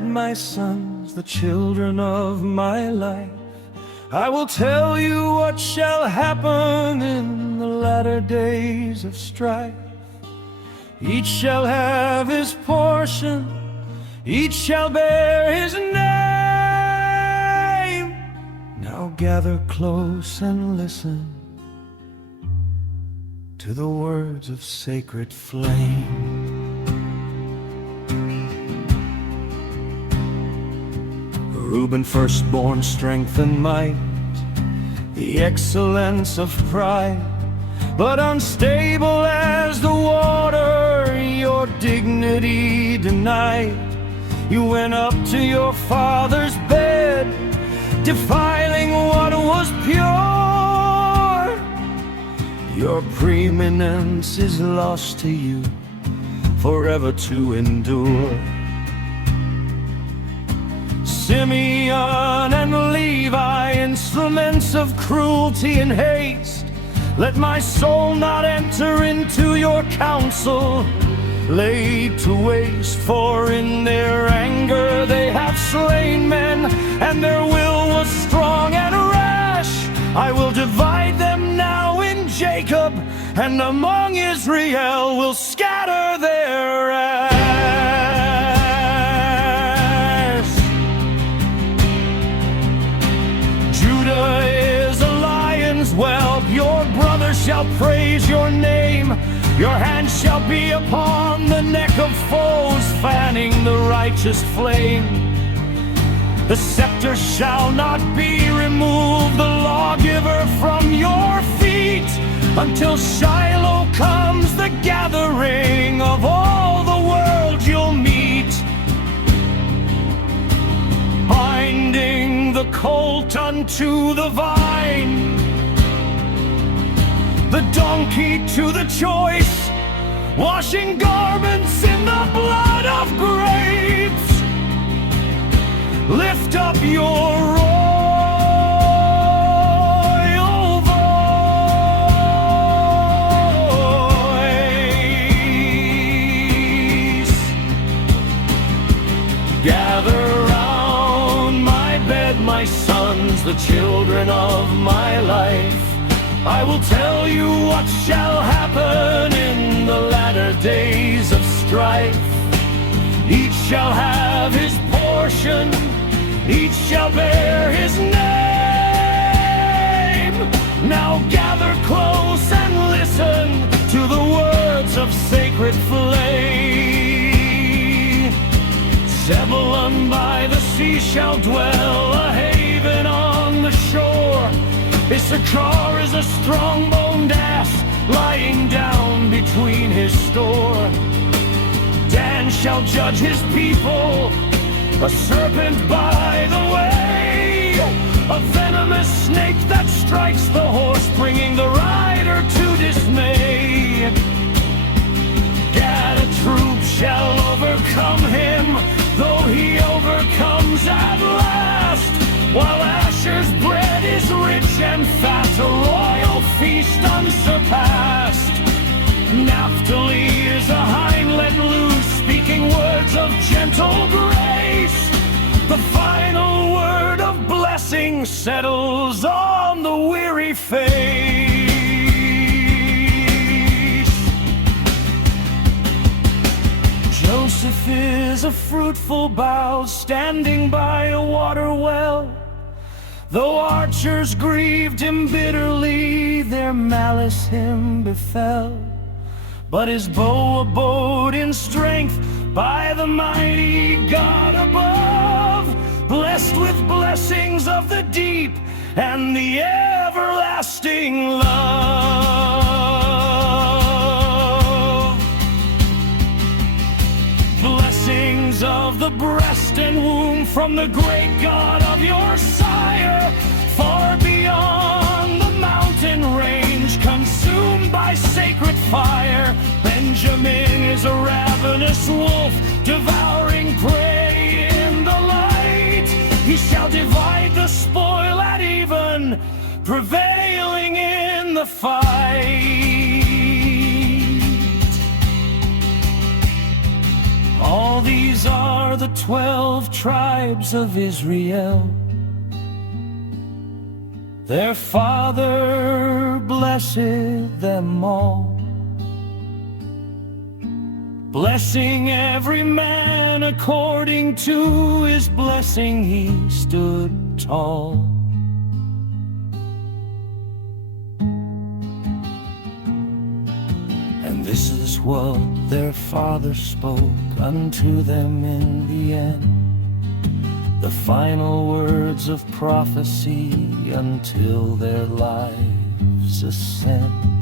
bed, my sons, the children of my life. I will tell you what shall happen in the latter days of strife. Each shall have his portion, each shall bear his name. Now gather close and listen to the words of sacred flame. Reuben, firstborn, strength and might, the excellence of pride, but unstable as the water, your dignity denied. You went up to your father's bed, defiling what was pure. Your preeminence is lost to you, forever to endure. Simeon and Levi, instruments of cruelty and haste, let my soul not enter into your counsel, laid to waste. For in their anger they have slain men, and their will was strong and rash. I will divide them now in Jacob, and among Israel will scatter their ash. Judah is a lion's whelp, your brothers shall praise your name. Your hand shall be upon the neck of foes, fanning the righteous flame. The scepter shall not be removed, the lawgiver from your feet, until Shiloh comes, the gathering of all the world you'll meet. Binding the colt unto the vine, the donkey to the choice, washing garments in the blood of grapes. Lift up your royal voice. Gather round my bed, my sons, the children of my life. I will tell you what shall happen in the latter days of strife. Each shall have his portion, each shall bear his name. Now gather close and listen to the words of sacred flame. Zebulun by the sea shall dwell, a haven on the shore. Issachar is a strong-boned ass, lying down between his store. Dan shall judge his people, a serpent by the way, a venomous snake that strikes the horse, bringing the rider to dismay. Gad, a troop shall overcome him, though he overcomes at last. While Asher's bread is rich and fat, a royal feast unsurpassed. Naphtali is a hind let loose, speaking words of gentle grace. The final word of blessing settles on the weary face. Joseph is a fruitful bough, standing by a water well. Though archers grieved him bitterly, their malice him befell. But his bow abode in strength by the mighty God above, blessed with blessings of the deep and the everlasting love. Blessings of the breast and womb from the great God of your sire, far beyond the mountain range, consumed by sacred fire. Benjamin is a ravenous wolf, devouring prey in the light. He shall divide the spoil at even, prevailing in the fight. All these are are the 12 tribes of Israel. Their Father blessed them all, blessing every man according to his blessing he stood tall. And this is what their Father spoke unto them in the end, the final words of prophecy until their lives ascend.